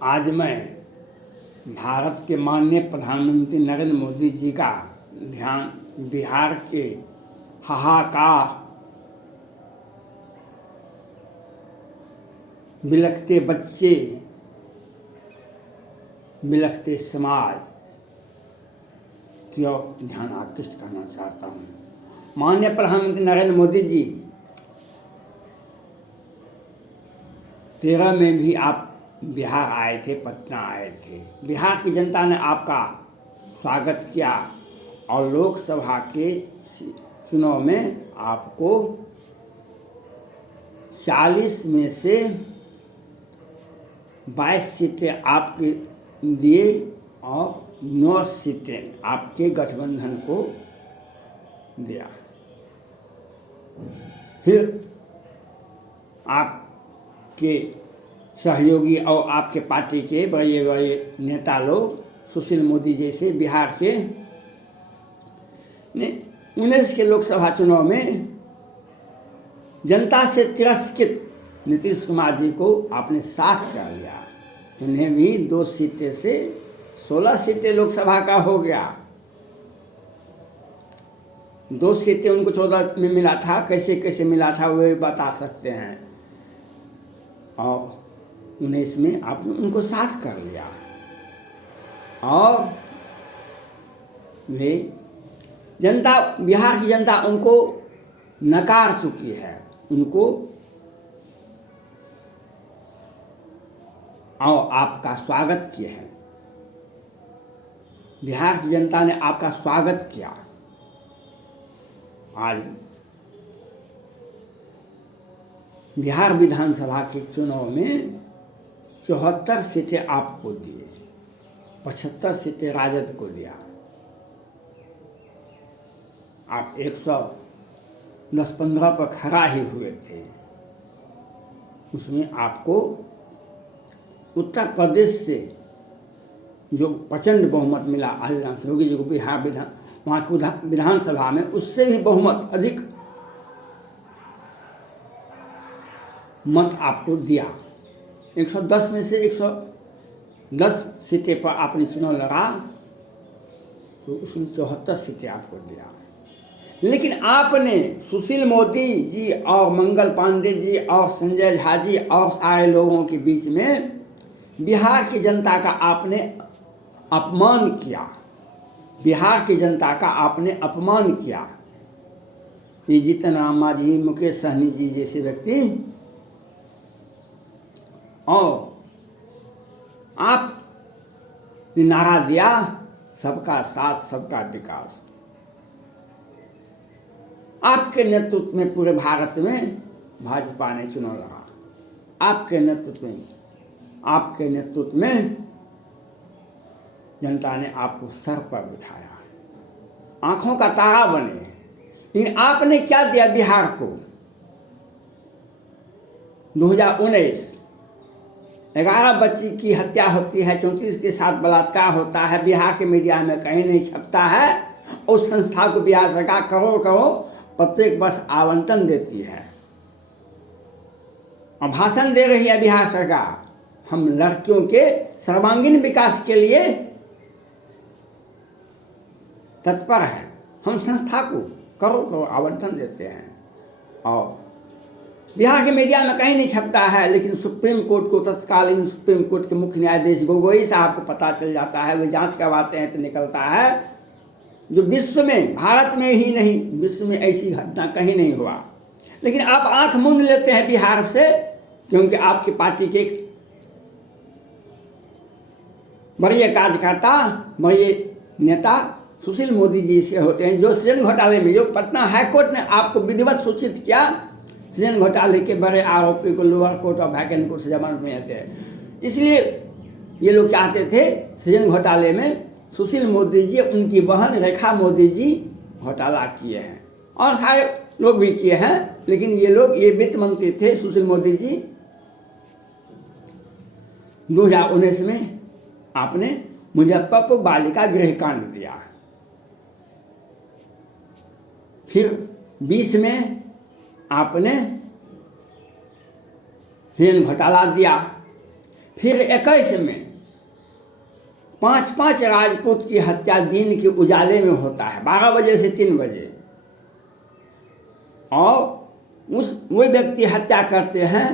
आज मैं भारत के माननीय प्रधानमंत्री नरेंद्र मोदी जी का ध्यान बिहार के हाहाकार, बिलखते बच्चे, बिलखते समाज की ओर ध्यान आकृष्ट करना चाहता हूँ। माननीय प्रधानमंत्री नरेंद्र मोदी जी 13 में भी आप बिहार आए थे, पटना आए थे। बिहार की जनता ने आपका स्वागत किया और लोकसभा के चुनाव में आपको 40 में से 22 सीटें आपके दिए और 9 सीटें आपके गठबंधन को दिया। फिर आपके सहयोगी और आपके पार्टी के बड़े बड़े नेता लोग सुशील मोदी जैसे बिहार के 19 के लोकसभा चुनाव में जनता से तिरस्कृत नीतीश कुमार जी को आपने साथ कर लिया। उन्हें भी 2 सीटें से 16 सीटें लोकसभा का हो गया। 2 सीटें उनको 14 में मिला था, कैसे कैसे मिला था वे बता सकते हैं। और 19 में आपने उनको साथ कर लिया और वे जनता, बिहार की जनता उनको नकार चुकी है। उनको और आपका स्वागत किया है। बिहार की जनता ने आपका स्वागत किया। आज बिहार विधानसभा के चुनाव में 74 सीटें आपको दिए, 75 सीटें राजद को दिया। आप 110-15 पर खड़ा ही हुए थे। उसमें आपको उत्तर प्रदेश से जो प्रचंड बहुमत मिला, अधिकांश योगी जी को बिहार वहाँ की विधानसभा में उससे भी बहुमत अधिक मत आपको दिया। 110 में से 110 सीटें पर आपने चुनाव लड़ा तो उसमें 74 सीटें आपको दिया। लेकिन आपने सुशील मोदी जी और मंगल पांडे जी और संजय झा जी और सारे लोगों के बीच में बिहार की जनता का आपने अपमान किया। बिहार की जनता का आपने अपमान किया। ये जीतन राम मांझी, मुकेश सहनी जी जैसे व्यक्ति और आपने नारा दिया सबका साथ सबका विकास। आपके नेतृत्व में पूरे भारत में भाजपा ने चुनाव लड़ा। आपके नेतृत्व में जनता ने आपको सर पर बिठाया, आंखों का तारा बने। लेकिन आपने क्या दिया बिहार को? 2019 11 बच्ची की हत्या होती है, 34 के साथ बलात्कार होता है, बिहार के मीडिया में कहीं नहीं छपता है। उस संस्था को बिहार सरकार करोड़ प्रत्येक वर्ष आवंटन देती है और भाषण दे रही है बिहार सरकार। हम लड़कियों के सर्वांगीण विकास के लिए तत्पर हैं। हम संस्था को करोड़ आवंटन देते हैं और बिहार के मीडिया में कहीं नहीं छपता है। लेकिन सुप्रीम कोर्ट को, तत्कालीन सुप्रीम कोर्ट के मुख्य न्यायाधीश गोगोई साहब को पता चल जाता है। वे जांच करवाते हैं तो निकलता है जो विश्व में, भारत में ही नहीं विश्व में ऐसी घटना कहीं नहीं हुआ। लेकिन आप आंख मूंद लेते हैं बिहार से, क्योंकि आपकी पार्टी के बड़े कार्यकर्ता, बड़े नेता सुशील मोदी जी से होते हैं, जो सृजन घोटाले में, जो पटना हाईकोर्ट ने आपको विधिवत सूचित किया, सृजन घोटाले के बड़े आरोपी को लोअर कोर्ट और वैकेंट कोर्ट से जमानत में थे। इसलिए ये लोग चाहते थे सृजन घोटाले में सुशील मोदी जी, उनकी बहन रेखा मोदी जी घोटाला किए हैं और सारे लोग भी किए हैं। लेकिन ये लोग, ये वित्त मंत्री थे सुशील मोदी जी। 2019 में आपने मुजफ्फरपुर बालिका गृह कांड दिया। फिर 20 में आपने सृजन घोटाला दिया। फिर 21 में 5-5 राजपूत की हत्या दिन के उजाले में होता है, 12 बजे से 3 बजे। और वो व्यक्ति हत्या करते हैं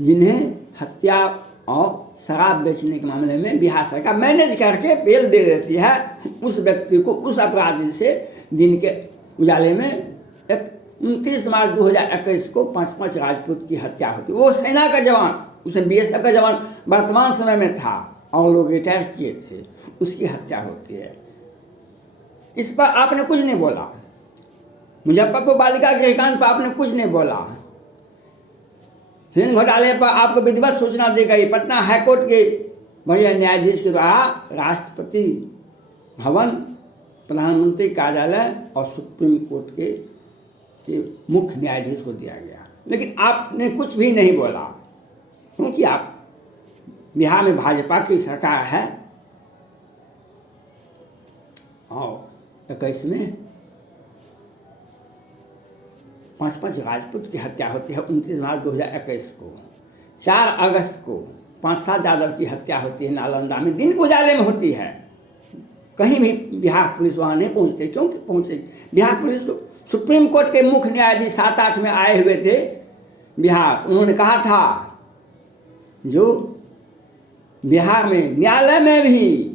जिन्हें हत्या और शराब बेचने के मामले में बिहार सरकार मैनेज करके बेल दे देती है उस व्यक्ति को, उस अपराधी से। दिन के उजाले में 29 मार्च 2021 को 5-5 राजपूत की हत्या होती है। वो सेना का जवान, उसमें BSF का जवान वर्तमान समय में था और लोग रिटायर किए थे, उसकी हत्या होती है। इस पर आपने कुछ नहीं बोला। मुजफ्फरपुर बालिका गृहकांड पर आपने कुछ नहीं बोला। ऋण घोटाले पर आपको विधिवत सूचना दी गई। पटना हाईकोर्ट के वरीय न्यायाधीश के द्वारा राष्ट्रपति भवन, प्रधानमंत्री कार्यालय और सुप्रीम कोर्ट के मुख्य न्यायाधीश को दिया गया, लेकिन आपने कुछ भी नहीं बोला, क्योंकि आप बिहार में भाजपा की सरकार है। और 21 में 5-5 राजपूत की हत्या होती है 29 मार्च 2021 को। 4 अगस्त को 5-7 यादव की हत्या होती है नालंदा में, दिन उजाले में होती है। कहीं भी बिहार पुलिस वहाँ नहीं पहुँचते। क्यों पहुँचे? बिहार पुलिस तो सुप्रीम कोर्ट के मुख्य न्यायाधीश 7-8 में आए हुए थे बिहार। उन्होंने कहा था जो बिहार में न्यायालय में भी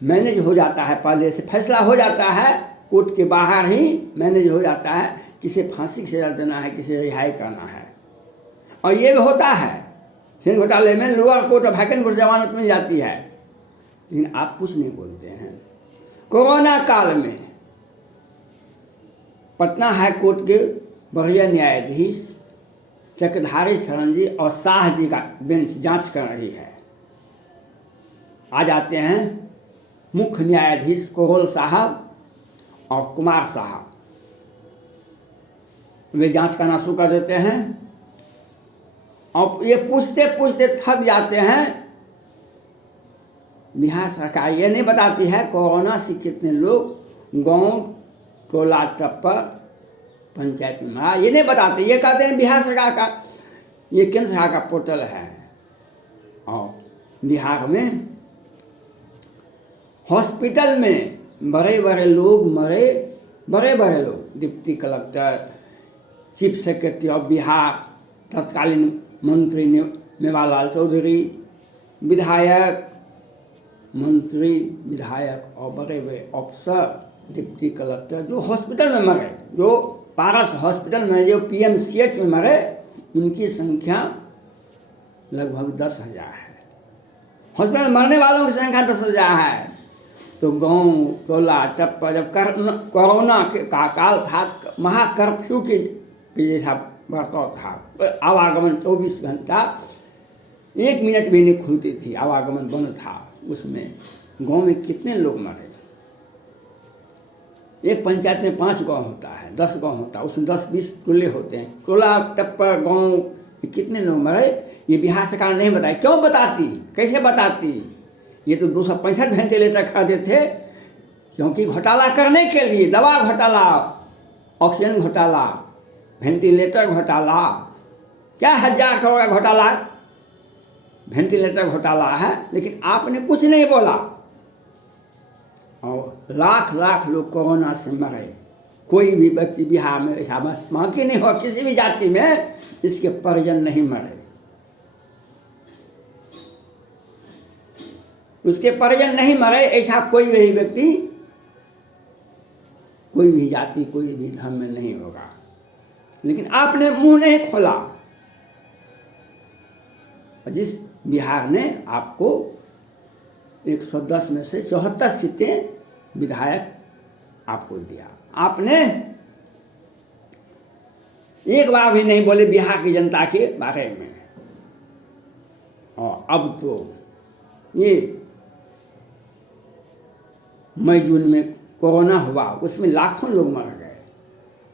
मैनेज हो जाता है, पहले से फैसला हो जाता है, कोर्ट के बाहर ही मैनेज हो जाता है, किसे फांसी की सजा देना है, किसे रिहाई करना है। और ये भी होता है ऋण घोटाले में लोअर कोर्ट और वैकेंट कोर्ट जमानत मिल जाती है, लेकिन आप कुछ नहीं बोलते हैं। कोरोना काल में पटना हाई कोर्ट के वरीय न्यायाधीश चक्रधारी शरण जी और शाह जी का बेंच जांच कर रही है। आ जाते हैं मुख्य न्यायाधीश कोरोल साहब और कुमार साहब, वे जांच करना शुरू कर देते हैं। और ये पूछते पूछते थक जाते हैं। बिहार सरकार ये नहीं बताती है कोरोना से कितने लोग गांव, टोला, टप्पर, पंचायत में मरा, ये नहीं बताते। ये कहते हैं बिहार सरकार का, ये केंद्र सरकार का पोर्टल है। और बिहार में हॉस्पिटल में बड़े बड़े लोग मरे, बड़े बड़े लोग, deputy collector, chief secretary of Bihar, तत्कालीन मंत्री मेवालाल चौधरी, विधायक, मंत्री, विधायक और बड़े बड़े अफसर, डिप्टी कलेक्टर जो हॉस्पिटल में मरे, जो पारस हॉस्पिटल में, जो PMCH में मरे, उनकी संख्या लगभग 10,000 है। हॉस्पिटल में मरने वालों की संख्या 10,000 है। तो गांव, टोला, टप्पा, जब कोरोना का काल था, महाकर्फ्यू के जैसा बर्ताव था, आवागमन 24 घंटा, 1 मिनट भी नहीं खुलती थी, आवागमन बंद था। उसमें गांव में कितने लोग मरे? एक पंचायत में 5 गांव होता है, 10 गांव होता है, उसमें 10-20 टोले होते हैं। टोला, टप्पा, गांव, कितने लोग मरे ये बिहार सरकार नहीं बताई। क्यों बताती? कैसे बताती? ये तो 265 वेंटिलेटर खरीदे थे, क्योंकि घोटाला करने के लिए, दवा घोटाला, ऑक्सीजन घोटाला, वेंटिलेटर घोटाला, क्या 1000 करोड़ का घोटाला वेंटिलेटर घोटाला है। लेकिन आपने कुछ नहीं बोला। और लाख लाख लोग कोरोना से मरे। कोई भी व्यक्ति बिहार में ऐसा बस बाकी नहीं हो, किसी भी जाति में इसके परिजन नहीं मरे, उसके परिजन नहीं मरे, ऐसा कोई भी व्यक्ति, कोई भी जाति, कोई भी धर्म में नहीं होगा। लेकिन आपने मुंह नहीं खोला। जिस बिहार ने आपको 110 में से 74 सीटें विधायक आपको दिया, आपने एक बार भी नहीं बोले बिहार की जनता के बारे में। और अब तो ये मई जून में कोरोना हुआ, उसमें लाखों लोग मर गए।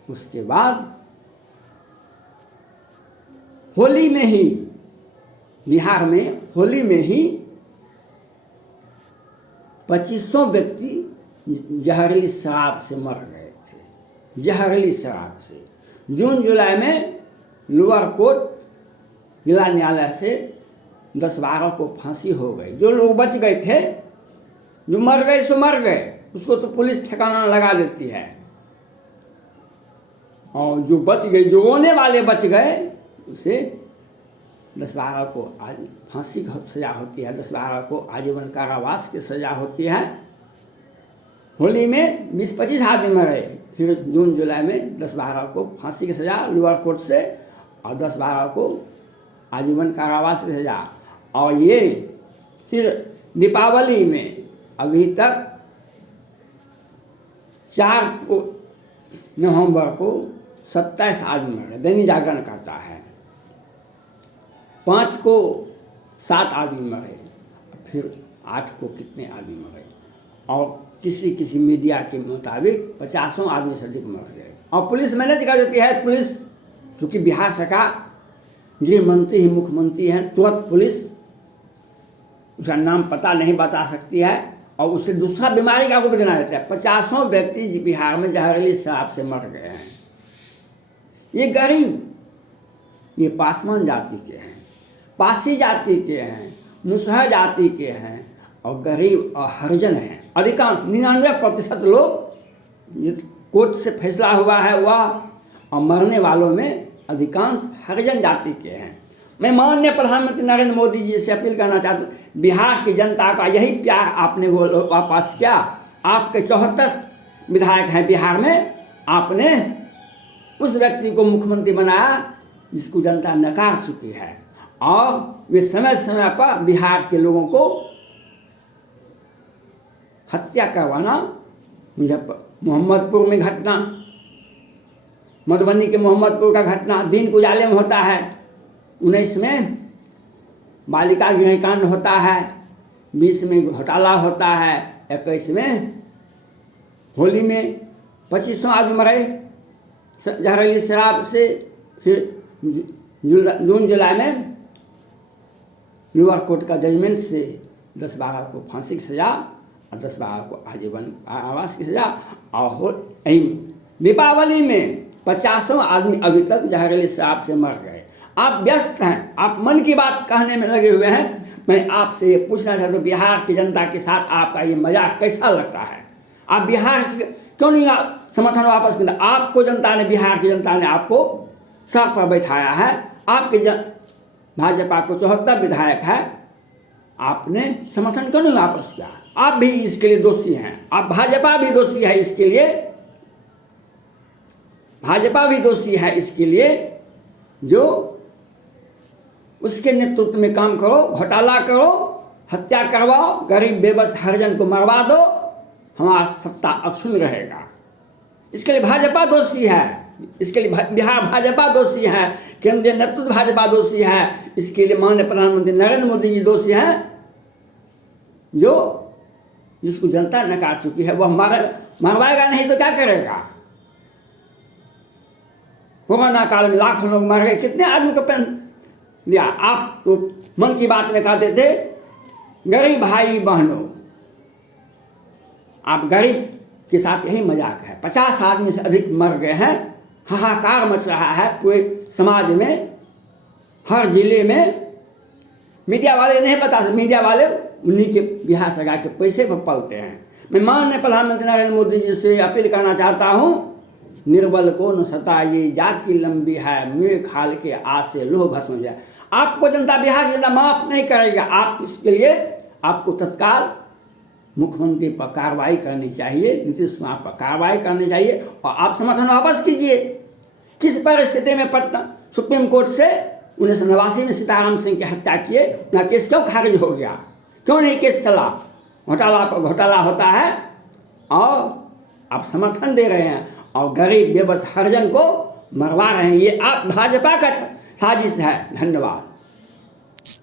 उसके बाद होली में ही, बिहार में होली में ही 2500 व्यक्ति जहरीली शराब से मर गए थे, जहरीली शराब से। जून जुलाई में लोअर कोर्ट जिला न्यायालय से 10-12 को फांसी हो गई। जो लोग बच गए थे, जो मर गए सो मर गए, उसको तो पुलिस ठिकाना लगा देती है। और जो बच गए, जो रोने वाले बच गए, उसे 10-12 को आज फांसी की सज़ा होती है, 10-12 को आजीवन कारावास की सज़ा होती है। होली में 20-25 आदमी मरे, फिर जून जुलाई में 10-12 को फांसी की सज़ा लोअर कोर्ट से, और 10-12 को आजीवन कारावास की सज़ा। और ये फिर दीपावली में अभी तक 4 नवंबर को 27 आदमी मरे, दैनिक जागरण कहता है। 5 को 7 आदमी मरे, फिर 8 को कितने आदमी मरे, और किसी मीडिया के मुताबिक 50 आदमी से अधिक मर गए। और पुलिस मैनेज कर देती है। पुलिस, क्योंकि बिहार सरकार गृह मंत्री ही मुख्यमंत्री हैं, तुरंत पुलिस उसका नाम पता नहीं बता सकती है, और उसे दूसरा बीमारी का रूप देना देता है। 50 व्यक्ति बिहार में जहरीली शराब से मर गए हैं। ये गरीब, ये पासवान जाति के हैं, पासी जाति के हैं, मुसहर जाति के हैं, और गरीब और हरिजन हैं। अधिकांश 99% लोग, ये कोर्ट से फैसला हुआ है वह, और मरने वालों में अधिकांश हरिजन जाति के हैं। मैं माननीय प्रधानमंत्री नरेंद्र मोदी जी से अपील करना चाहता हूँ, बिहार की जनता का यही प्यार आपने वापस किया। आपके 74 विधायक हैं बिहार में, आपने उस व्यक्ति को मुख्यमंत्री बनाया जिसको जनता नकार चुकी है, और वे समय समय पर बिहार के लोगों को हत्या करवाना, मोहम्मदपुर में घटना, मधुबनी के मोहम्मदपुर का घटना दिन उजाले में होता है, 19 में बालिका गृहकांड होता है, 20 में घोटाला होता है, 21 में होली में 25 आदमी मरे जहरीली शराब से, फिर जून जुलाई में लोअर कोर्ट का जजमेंट से 10-12 को फांसी की सज़ा और 10-12 को आजीवन कारावास की सज़ा। और दीपावली में 50 आदमी अभी तक जहरीली शराब से मर गए। आप व्यस्त हैं, आप मन की बात कहने में लगे हुए हैं। मैं आपसे ये पूछना चाहता हूँ, बिहार की जनता के साथ आपका ये मजाक कैसा लगता है? आप बिहार से क्यों नहीं समर्थन वापस करते? आपको जनता ने, बिहार की जनता ने आपको सर पर बैठाया है। आपके भाजपा को 74 विधायक है, आपने समर्थन क्यों नहीं वापस किया? आप भी इसके लिए दोषी हैं, आप भाजपा भी दोषी है इसके लिए, भाजपा भी दोषी है इसके लिए, जो उसके नेतृत्व में काम करो, घोटाला करो, हत्या करवाओ, गरीब बेबस हरिजन को मरवा दो, हमारा सत्ता अक्षुण्ण रहेगा। इसके लिए भाजपा दोषी है, इसके लिए बिहार भाजपा दोषी है, केंद्रीय नेतृत्व भाजपा दोषी है, इसके लिए माननीय प्रधानमंत्री नरेंद्र मोदी जी दोषी हैं, जो जिसको जनता नकार चुकी है। वह मरवाएगा नहीं तो क्या करेगा? कोरोना काल में लाखों लोग मर गए, कितने आदमी को पेन दिया? आप तो मन की बात में कहते थे गरीब भाई बहनों, आप गरीब के साथ यही मजाक है। 50 आदमी से अधिक मर गए हैं, हाहाकार मच रहा है पूरे समाज में, हर जिले में। मीडिया वाले नहीं बता सकते, मीडिया वाले उन्हीं के बिहार सरकार के पैसे पर पलते हैं। मैं माननीय प्रधानमंत्री नरेंद्र मोदी जी से अपील करना चाहता हूँ, निर्बल को न सताइए, जाकी लंबी है, मुँह खाल के आसे लोह भस्म जाए। आपको जनता, बिहार की जनता माफ नहीं करेगा। आप इसके लिए आपको तत्काल मुख्यमंत्री पर कार्रवाई करनी चाहिए, नीतीश कुमार पर कार्रवाई करनी चाहिए, और आप समर्थन वापस कीजिए। किस परिस्थिति में पटना सुप्रीम कोर्ट से 1989 में सीताराम सिंह की हत्या किए, उनका केस क्यों खारिज हो गया? क्यों नहीं केस चला? घोटाला पर घोटाला होता है, और आप समर्थन दे रहे हैं, और गरीब बेबस हरिजन को मरवा रहे हैं। ये आप भाजपा का साजिश है। धन्यवाद।